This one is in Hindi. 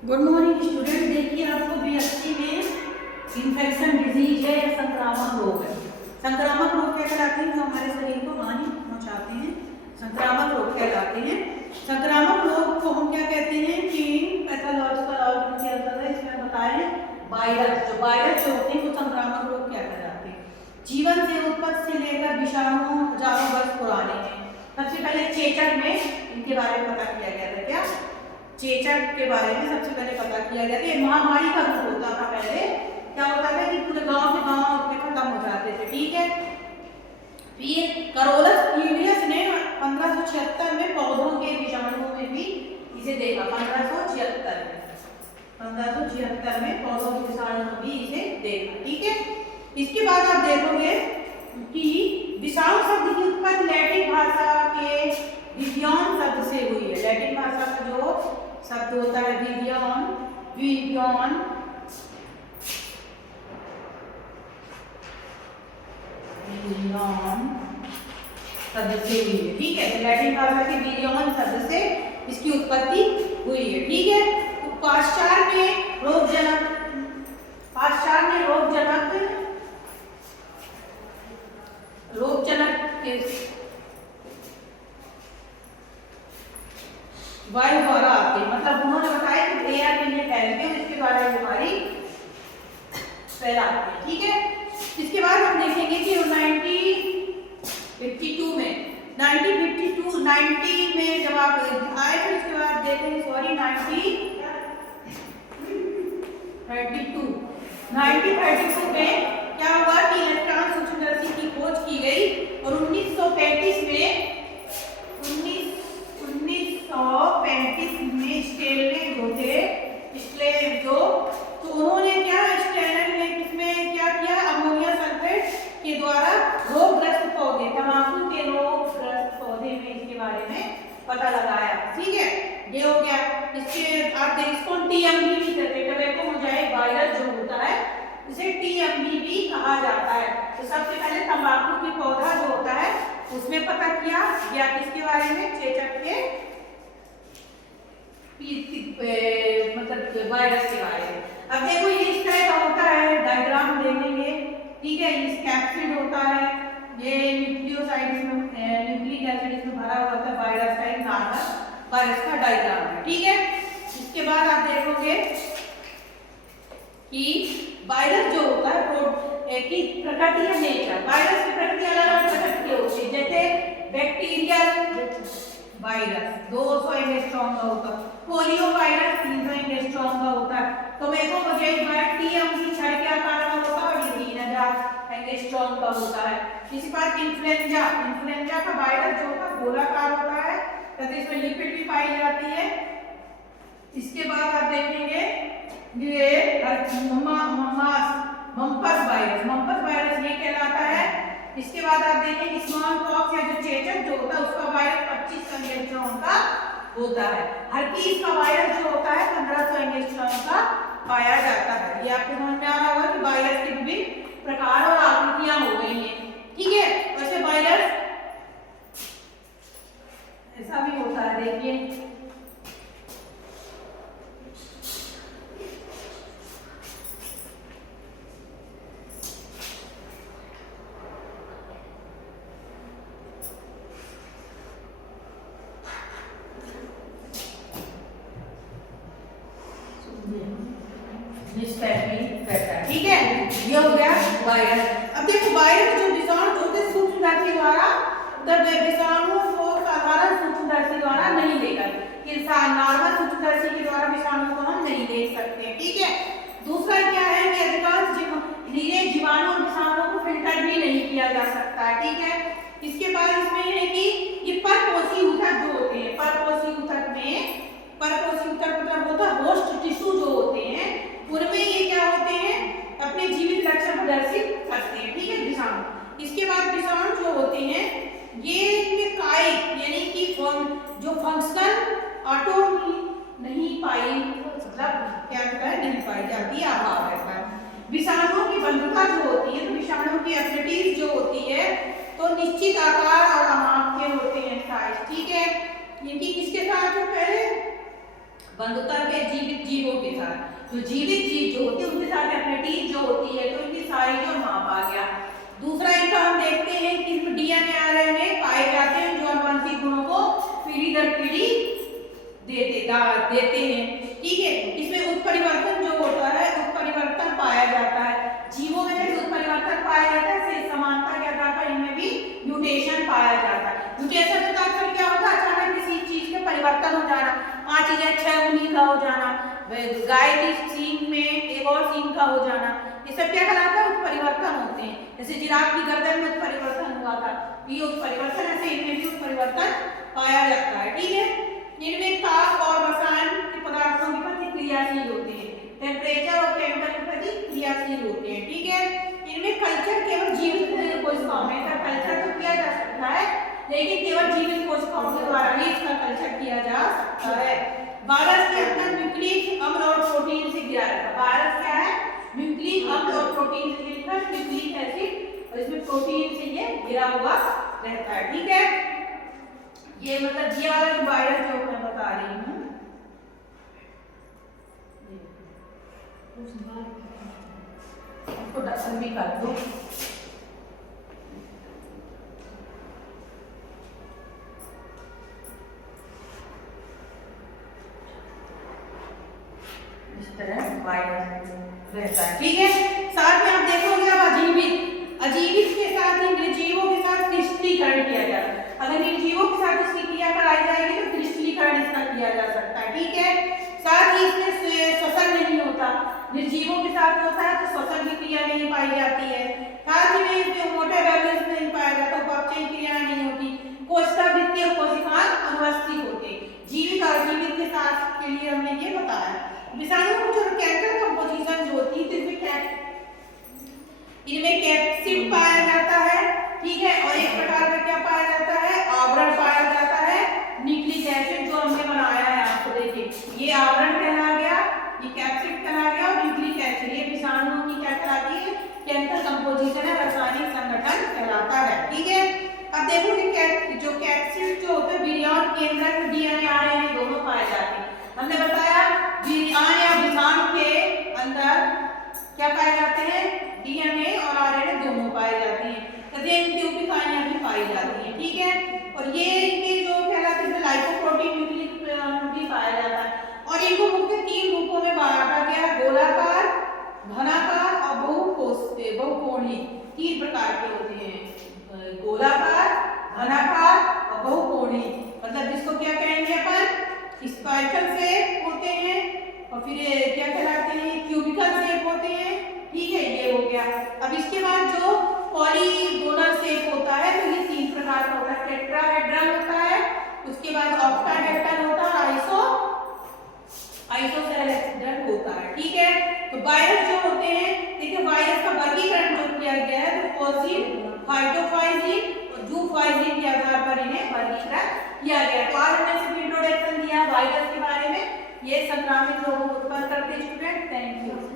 Good morning student. देखिए आपको बीएससी में इन्फेक्शन डिजीज है या संक्रामक रोग है। संक्रामक रोग क्या कहलाते हैं? जो हमारे शरीर को हानि पहुंचाते हैं संक्रामक रोग कहलाते हैं। संक्रामक रोग को हम क्या कहते हैं कि पैथोलॉजिकल आउटकम के अंदर है। इसमें बताएं वायरस जो होते हैं वो संक्रामक रोग क्या कहलाते हैं। जीवन से उत्पत्ति से लेकर विषाणु हजारों वर्ष पुराने हैं। सबसे पहले चेचक में इनके बारे में पता किया गया था। क्या चेचक के बारे में सबसे पहले पता किया गया था। महामारी का रूप होता था। पहले क्या होता था कि पूरे गांव के गांव में खत्म हो जाते थे। ठीक है। फिर करोलस यूलियस ने 1576 में पौधों के विषाणुओं में भी इसे देखा। 1576 में पौधों के विषाणु में भी इसे देखा। ठीक है। इसके बाद आप देखोगे कि विषाणु शब्द की उत्पत्ति लैटिन भाषा के विवियन शब्द से हुई है। लैटिन भाषा का जो शब्द होता है विवियन शब्द से हुई है। ठीक है। तो लैटिन भाषा के विवियन शब्द से इसकी उत्पत्ति हुई है। ठीक है। तो पाश्चात्य में रोगजनक के वायु द्वारा आते हैं। मतलब उन्होंने बताया कि एयर में फैलते हैं, इसके द्वारा ये बीमारी फैलाते हैं। ठीक है। इसके बाद हम देखेंगे कि 1952 में जब आप आए थे उसके बाद देखेंगे 1932 में क्या हुआ कि इलेक्ट्रॉन सूक्ष्मदर्शी की खोज की गई और 1935 में स्टेनले तो उन्होंने क्या स्टेनले इसमें क्या किया? अमोनिया सल्फेट के द्वारा रोगग्रस्त पौधे तंबाकू के रोगग्रस्त पौधे में इसके बारे में पता लगाया। ठीक है। ये हो गया। इसके आप देखिए इसको टीएमबी भी कहते हैं। टबैको मोजाइक वायरस जो होता है इसे टीएमबी भी कहा जाता है। तो सबसे पहले तंबाकू की पौधा जो होता है उसमें पता किया गया किसके बारे में? चेचक के मतलब वायरस के बारे में। अब देखो ये इस तरह का होता है। डायग्राम देखेंगे। ठीक है। इस कैप्सिड होता है, ये न्यूक्लियोसाइड इसमें न्यूक्लिक एसिड इसमें भरा हुआ होता है। वायरस का एक नॉर्मल वायरस का डायग्राम है। ठीक है। इसके बाद आप देखोगे कि वायरस जो होता है की प्रकृति या नेचर। वायरस की प्रकृति अलग अलग प्रकृति की होती है। जैसे बैक्टीरियल वायरस 200 एंगस्ट्रॉम का होता है, पोलियो वायरस 300 एंगस्ट्रॉम का होता है, टोबैको मोजाइक वायरस टीएमसी छड़ के आकार का होता है और ये 3000 एंगस्ट्रॉम का होता है। इसी बात इन्फ्लुएंजा का वायरस जो होता है गोलाकार होता है तथा इसमें लिपिड भी पाई जाती है। इसके बाद आप देखेंगे ये मम्पस वायरस ये कहलाता है। इसके बाद आप देखेंगे स्मॉल पॉक्स या जो चेचक जो होता है उसका वायरस 25 एंगस्ट्रॉम का होता है। हर्पीस का वायरस जो होता है 1500 एंगस्ट्रॉम का पाया जाता है। ये आपको समझ में आ रहा होगा कि वायरस के विभिन्न प्रकार और आकृतियां हो गई हैं। ठीक है। वैसे वायरस ऐसा भी होता है। देखिए ठीक है। ये हो गया वायरस। अब देखो वायरस जो विषाणु होते हैं सूक्ष्मदर्शी द्वारा विषाणु को साधारण सूक्ष्मदर्शी द्वारा नहीं देखा। इंसान नॉर्मल सूक्ष्मदर्शी के द्वारा विषाणु को हम नहीं देख सकते। ठीक है। दूसरा क्या है कि अधिकांश जीवाणु और विषाणुओं को फिल्टर भी नहीं किया जा सकता है। ठीक है। इसके बाद इसमें है कि ये परपोषी ऊतक जो होते हैं परपोषी ऊतक मतलब होता है होस्ट टिश्यू जो होते हैं उनमें ये क्या होते हैं अपने जीवित लक्षण प्रदर्शित करते हैं। ठीक है। विषाणु। इसके बाद विषाणु जो होते हैं ये कायिक यानी कि जो फंक्शनल ऑटोनॉमी नहीं पाई मतलब क्या होता है नहीं पाई जाती है अभाव रहता है। विषाणुओं की बंधुता जो होती है तो विषाणु की एफिनिटीज जो होती है तो निश्चित आकार और आमाप के होते हैं साइज। ठीक है। इनकी किसके साथ है? पहले बंधुता के जीवित निर्जीवों के साथ। जो जीवित जीव जो होते हैं उनके साथ एफिनिटी जो होती है, तो इनकी साइज और माप आ गया। दूसरा इनका हम देखते हैं कि इसमें डीएनए आरएनए पाए जाते हैं जो आनुवंशिक गुणों को पीढ़ी दर पीढ़ी देते हैं। ठीक है, इसमें उत्परिवर्तन जो होता है, उत्परिवर्तन पाया जाता है। जीवों में जैसे उत्परिवर्तन पाया जाता है, से समानता के आधार पर इनमें भी म्यूटेशन पाया जाता है। म्यूटेशन का अक्सर क्या होता है, अचानक किसी चीज के परिवर्तन हो जाना, 5 चीजें 6 उंगली का हो जाना, गाय की सींग में एक और सींग का हो जाना, ये सब क्या कहलाता है, उत्परिवर्तन होते हैं। जैसे जिराफ की गर्दन में उत्परिवर्तन हुआ था, ये उत्परिवर्तन, ऐसे इनमें भी उत्परिवर्तन पाया जाता है। ठीक है, इनमें ताप और रसायन के पदार्थों के प्रति क्रियाशील होते हैं, टेम्परेचर और केमिकल के प्रति क्रियाशील होते हैं। ठीक है, इनमें कल्चर केवल जीवित कोशिकाओं में, इसका कल्चर तो किया जा सकता है लेकिन केवल जीवित कोशिकाओं के द्वारा ही इसका कल्चर किया जा सकता है। वायरस के अंदर न्यूक्लिक अम्ल और प्रोटीन से घिरा रहता है। वायरस क्या है, न्यूक्लिक अम्ल और प्रोटीन से घिरा, न्यूक्लिक एसिड और इसमें प्रोटीन से ये घिरा हुआ रहता है। ठीक है, ये मतलब ये वाला जो वायरस जो मैं बता रही हूँ, उसको डसन भी कर दो। इस तरह वायरस रहता है। ठीक है, साथ में आप देखोगे अब अजीवित के साथ ही निर्जीवों के साथ क्रिस्टलीकरण किया जाता है। अगर निर्जीवों के साथ इसकी क्रिया कराई जाएगी तो क्रिस्टलीकरण इसका किया जा सकता है। ठीक है, साथ ही इसमें श्वसन नहीं होता, निर्जीवों के साथ होता है तो श्वसन की क्रिया नहीं पाई जाती है। साथ ही में इसमें मोटे बैलेंस नहीं पाया जाता, अपचयी क्रिया नहीं होती, कोशिका वृत्ति और कोशिकाएं अनुवस्थित होते। जीवित और अजीवित के साथ के लिए हमने ये बताया। विषाणुओं की जो केमिकल कंपोजिशन जो होती है, इनमें कैप्सिड पाया जाता है। ठीक है, और एक प्रकार का क्या पाया जाता है, आवरण पाया जाता है, न्यूक्लिक एसिड जो हमने बनाया है, आपको देखिए ये आवरण कहला गया, ये कैप्सिड कहला गया और न्यूक्लिक एसिड ये विषाणुओं की क्या कहलाती है, केमिकल कंपोजिशन है, रासायनिक संगठन कहलाता है। ठीक है, अब देखो कि जो कैप्सिड जो होते हैं विरयान केंद्रक में डीएनए आरएनए दोनों पाए जाते हैं। हमने बताया विरयान या विषाणु के अंदर क्या पाए जाते हैं, डीएनए और आरएनए दोनों पाए जाते हैं, तथा इनकी उपिकाइयां भी पाई जाती हैं। ठीक है, और ये इनके जो कहलाते हैं लाइपोप्रोटीन न्यूक्लिक भी पाया जाता है। और इनको मुख्य 3 रूपों में बांटा गया है, गोलाकार, घनाकार और बहुकोणीय। 3 प्रकार के होते हैं, गोलाकार, घनाकार और बहुकोणीय। मतलब जिसको क्या कहेंगे अपन, स्पाइरल शेप होते हैं और फिर क्या कहलाते हैं, क्यूबिकल शेप होते हैं। ठीक है, ये हो गया। अब इसके बाद जो पॉलीगोनल शेप होता है तो ये 3 प्रकार का होता है, टेट्राहेड्रल होता है, उसके बाद ऑक्टाहेड्रल होता है, आइसोसेलेड्रल होता है। ठीक है, तो वायरस जो होते हैं, देखिए वायरस का वर्गीकरण जो किया गया है तो फोजिन, फाइटोफाइजिन और जूफाइजिन के आधार पर इन्हें वर्गीकृत किया गया। तो आज हमने सिर्फ इंट्रोडक्शन दिया वायरस के बारे में, ये संक्रामित रोगों को उत्पन्न करते स्टूडेंट। Thank you.